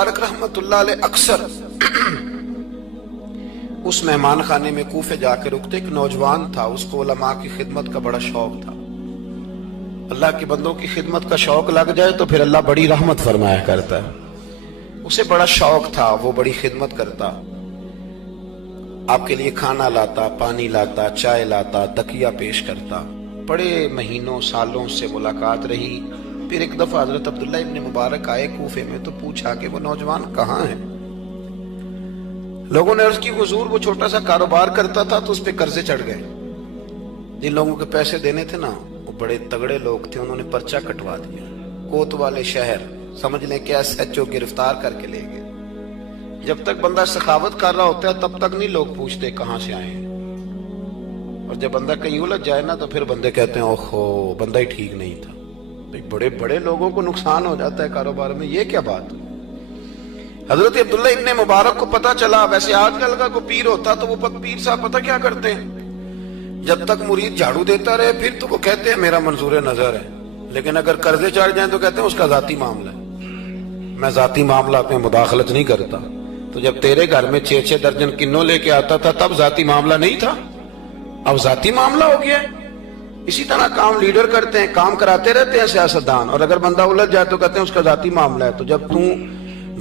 مبارک رحمت اللہ علیہ اکثر اس مہمان خانے میں کوفے جا کے رکتے. ایک نوجوان تھا, اس کو علماء کی خدمت کا بڑا شوق تھا. اللہ کے بندوں کی خدمت کا شوق لگ جائے تو پھر اللہ بڑی رحمت فرمایا کرتا ہے. اسے بڑا شوق تھا, وہ بڑی خدمت کرتا, آپ کے لیے کھانا لاتا, پانی لاتا, چائے لاتا, تکیہ پیش کرتا. بڑے مہینوں سالوں سے ملاقات رہی. پھر ایک دفعہ حضرت عبداللہ ابن مبارک آئے کوفے میں تو پوچھا کہ وہ نوجوان کہاں ہے. لوگوں نے عرض کی حضور وہ چھوٹا سا کاروبار کرتا تھا تو اس پہ قرضے چڑھ گئے. جن لوگوں کے پیسے دینے تھے نا وہ بڑے تگڑے لوگ تھے, انہوں نے پرچہ کٹوا دیا. کوتوالے شہر سمجھ لیں کہ SHO گرفتار کر کے لے گئے. جب تک بندہ سخاوت کر رہا ہوتا ہے تب تک نہیں لوگ پوچھتے کہاں سے آئے ہیں, اور جب بندہ کہیں الجھ جائے نا تو پھر بندے کہتے ہیں اوہو بندہ ہی ٹھیک نہیں تھا. بڑے بڑے لوگوں کو نقصان ہو جاتا ہے کاروبار میں, یہ کیا بات. حضرت عبداللہ ابن مبارک کو پتا چلا. ویسے آج کل کا کوئی پیر ہوتا تو وہ پیر صاحب پتہ کیا کرتے ہیں, جب تک مرید جھاڑو دیتا رہے پھر تو وہ کہتے ہیں میرا منظور نظر ہے, لیکن اگر قرضے چڑھ جائیں تو کہتے ہیں اس کا ذاتی معاملہ ہے, میں ذاتی معاملات میں مداخلت نہیں کرتا. تو جب تیرے گھر میں 6 درجن کنوں لے کے آتا تھا تب ذاتی معاملہ نہیں تھا, اب ذاتی معاملہ ہو گیا. اسی طرح کام لیڈر کرتے ہیں, کام کراتے رہتے ہیں سیاستدان, اور اگر بندہ الجھ جائے تو کہتے ہیں اس کا ذاتی معاملہ ہے. تو جب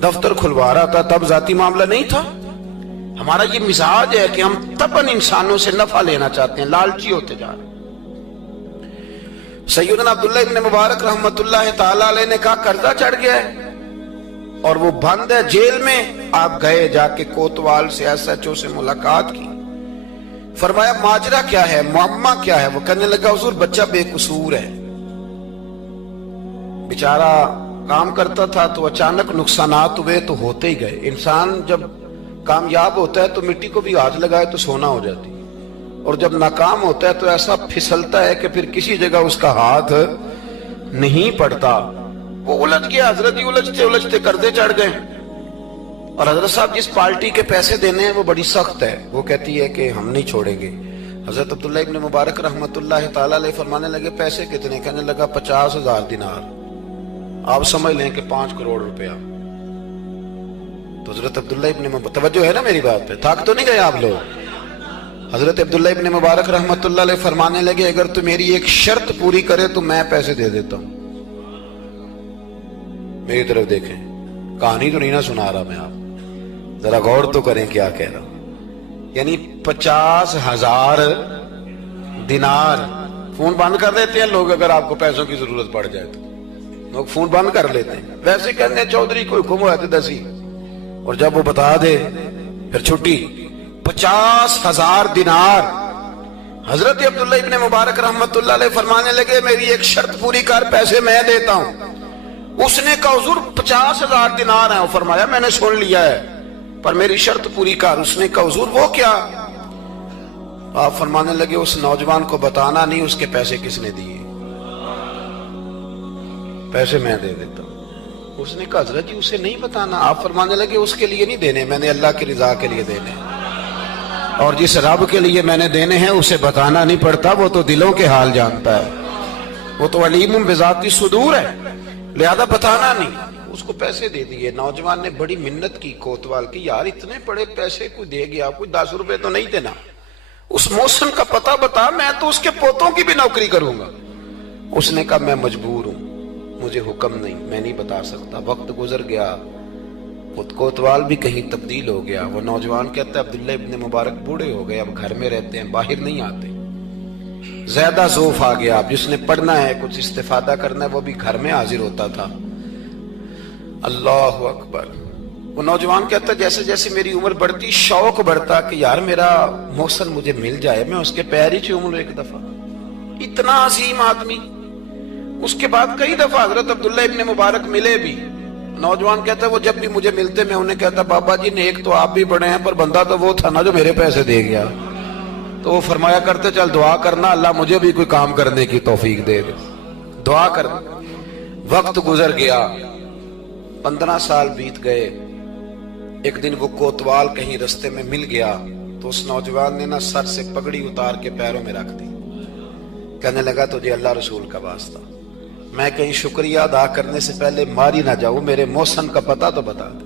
دفتر کھلوا رہا تھا تب ذاتی معاملہ نہیں تھا. ہمارا یہ مزاج ہے کہ ہم تباً انسانوں سے نفع لینا چاہتے ہیں, لالچی ہوتے جا رہے ہیں. سیدنا عبداللہ ابن مبارک رحمت اللہ تعالی علیہ نے کہا قرضہ چڑھ گیا ہے اور وہ بند ہے جیل میں. آپ گئے, جا کے کوتوال سے SHO سے ملاقات کی. فرمایا ماجرا کیا ہے, معمہ کیا ہے. وہ کہنے لگا حضور بچہ بے قصور ہے, بیچارہ کام کرتا تھا تو اچانک نقصانات ہوئے تو ہوتے ہی گئے. انسان جب کامیاب ہوتا ہے تو مٹی کو بھی ہاتھ لگائے تو سونا ہو جاتی, اور جب ناکام ہوتا ہے تو ایسا پھسلتا ہے کہ پھر کسی جگہ اس کا ہاتھ نہیں پڑتا. وہ الجھ گیا, حضرت ہی الجھتے قرضے چڑھ گئے. اور حضرت صاحب جس پارٹی کے پیسے دینے ہیں وہ بڑی سخت ہے, وہ کہتی ہے کہ ہم نہیں چھوڑیں گے. حضرت عبداللہ ابن مبارک رحمت اللہ تعالی علیہ فرمانے لگے پیسے کتنے, کہنے لگا 50,000 دینار. آپ سمجھ لیں کہ 5 کروڑ روپیہ. تو حضرت عبداللہ ابن توجہ ہے نا میری بات پہ, تھک تو نہیں گئے آپ لوگ. حضرت عبداللہ ابن مبارک رحمت اللہ علیہ فرمانے لگے اگر تو میری ایک شرط پوری کرے تو میں پیسے دے دیتا ہوں. میری طرف دیکھیں, کہانی تو نہیں نہ سنا رہا میں, آپ ذرا غور تو کریں کیا کہہ رہا ہوں. یعنی 50,000 دینار. فون بند کر دیتے ہیں لوگ اگر آپ کو پیسوں کی ضرورت پڑ جائے تو, لوگ فون بند کر لیتے ہیں. ویسے کہنے چودھری کوئی حکم ہوا تو دسی, اور جب وہ بتا دے پھر چھٹی. 50,000 دینار. حضرت عبداللہ ابن مبارک رحمت اللہ علیہ فرمانے لگے میری ایک شرط پوری کر, پیسے میں دیتا ہوں. اس نے کہا حضور 50,000 دینار ہیں. فرمایا میں نے سن لیا ہے پر میری شرط پوری کر. اس نے کہا حضور وہ کیا. آپ فرمانے لگے اس نوجوان کو بتانا نہیں اس کے پیسے کس نے دیے, پیسے میں دے دیتا ہوں. اس نے کہا حضرت جی اسے نہیں بتانا. آپ فرمانے لگے اس کے لیے نہیں دینے, میں نے اللہ کی رضا کے لیے دینے, اور جس رب کے لیے میں نے دینے ہیں اسے بتانا نہیں پڑتا, وہ تو دلوں کے حال جانتا ہے, وہ تو علیم بذات الصدور ہے, لہذا بتانا نہیں. اس کو پیسے دے دیے. نوجوان نے بڑی منت کی کوتوال کی, یار اتنے بڑے پیسے کوئی دے گیا, کوئی 10 روپے تو نہیں دینا, اس محسن کا پتہ بتا, میں تو اس کے پوتوں کی بھی نوکری کروں گا. اس نے کہا میں مجبور ہوں, مجھے حکم نہیں, میں نہیں بتا سکتا. وقت گزر گیا, کوتوال بھی کہیں تبدیل ہو گیا. وہ نوجوان کہتا ہے عبداللہ ابن مبارک بوڑھے ہو گئے, اب گھر میں رہتے ہیں, باہر نہیں آتے. زیادہ ذوف آ گیا, اب جس نے پڑھنا ہے کچھ استفادہ کرنا ہے وہ بھی گھر میں حاضر ہوتا تھا. اللہ اکبر. وہ نوجوان کہتا ہے جیسے جیسے میری عمر بڑھتی شوق بڑھتا کہ یار میرا محسن مجھے مل جائے, میں اس کے پیر ہی چوم لوں ایک دفعہ. اتنا عظیم آدمی. اس کے بعد کئی دفعہ حضرت عبداللہ ابن مبارک ملے بھی. نوجوان کہتا ہے وہ جب بھی مجھے ملتے میں انہیں کہتا بابا جی نیک تو آپ بھی بڑے ہیں پر بندہ تو وہ تھا نا جو میرے پیسے دے گیا. تو وہ فرمایا کرتے چل دعا کرنا اللہ مجھے بھی کوئی کام کرنے کی توفیق دے دے, دعا کر. وقت گزر گیا, 15 سال بیت گئے. ایک دن وہ کوتوال کہیں رستے میں مل گیا تو اس نوجوان نے نا سر سے پگڑی اتار کے پیروں میں رکھ دی. کہنے لگا تجھے اللہ رسول کا واسطہ, میں کہیں شکریہ ادا کرنے سے پہلے ماری نہ جاؤں, میرے محسن کا پتہ تو بتا دے.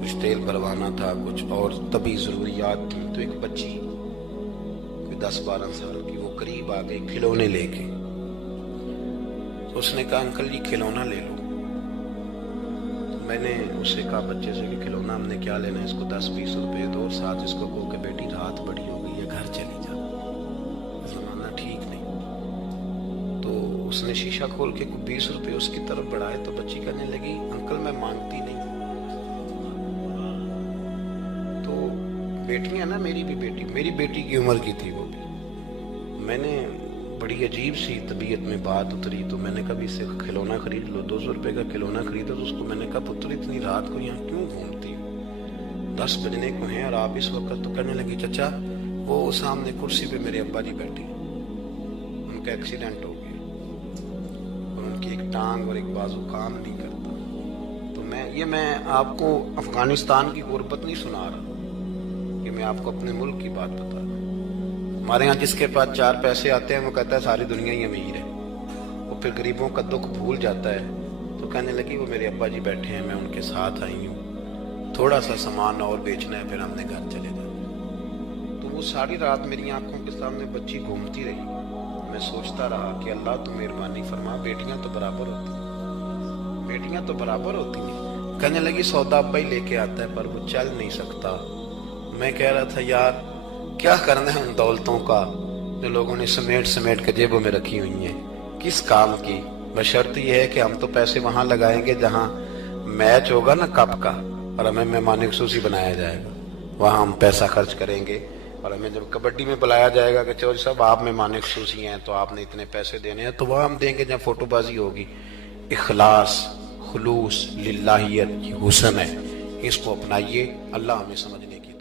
کچھ تیل بھروانا تھا، کچھ اور طبی ضروریات تھی، تو ایک بچی کوئی 10-12 سال کی وہ قریب آ گئی کھلونے لے کے. تو اس نے کہا انکل جی کھلونا لے لو. میں نے اس سے کہا بچے سے کہ کھلونا ہم نے کیا لینا ہے، اس کو 10-20 روپے دو، ساتھ اس کو کہو کہ بیٹی رات بڑی ہو گئی ہے گھر چلی جا، زمانہ ٹھیک نہیں. تو اس نے شیشہ کھول کے 20 روپے اس کی طرف بڑھائے تو بچی کہنے لگی انکل میں مانگتی نہیں. تو بیٹیاں نا، میری بیٹی کی عمر کی تھی وہ بھی. میں نے بڑی عجیب سی طبیعت میں بات اتری، تو میں نے کبھی سے کھلونا خرید لو، 200 روپے کا کھلونا خریدا. تو اس کو میں نے کہا پتر اتنی رات کو یہاں کیوں گھومتی ہو، 10 بجنے کو ہیں اور آپ اس وقت. تو کہنے لگی چچا وہ سامنے کرسی پہ میرے ابا جی بیٹھے، ان کا ایکسیڈنٹ ہو گیا اور ان کی ایک ٹانگ اور ایک بازو کام نہیں کرتا. تو میں آپ کو افغانستان کی غربت نہیں سنا رہا، کہ میں آپ کو اپنے ملک کی بات بتا رہا ہوں. ہمارے ہاں جس کے پاس 4 پیسے آتے ہیں وہ کہتا ہے ساری دنیا ہی امیر ہے، وہ پھر غریبوں کا دکھ بھول جاتا ہے. تو کہنے لگی وہ میرے ابا جی بیٹھے ہیں، میں ان کے ساتھ آئی ہوں، تھوڑا سا سامان اور بیچنا ہے پھر ہم نے گھر چلے جانا. تو وہ ساری رات میری آنکھوں کے سامنے بچی گھومتی رہی. میں سوچتا رہا کہ اللہ تو مہربانی فرما، بیٹیاں تو برابر ہوتی ہیں. کہنے لگی سودا ابا ہی لے کے آتا ہے پر وہ چل نہیں سکتا. میں کہہ رہا تھا یار کیا کرنا ہے ان دولتوں کا جو لوگوں نے سمیٹ کے جیبوں میں رکھی ہوئی ہیں، کس کام کی؟ بشرط یہ ہے کہ ہم تو پیسے وہاں لگائیں گے جہاں میچ ہوگا نا کپ کا، اور ہمیں مہمان خصوصی بنایا جائے گا، وہاں ہم پیسہ خرچ کریں گے. اور ہمیں جب کبڈی میں بلایا جائے گا کہ چوہدری صاحب آپ مہمان خصوصی ہیں تو آپ نے اتنے پیسے دینے ہیں، تو وہاں ہم دیں گے جہاں فوٹو بازی ہوگی. اخلاص، خلوص، للہیت، یہ حسن ہے، اس کو اپنائیے. اللہ ہمیں سمجھنے کی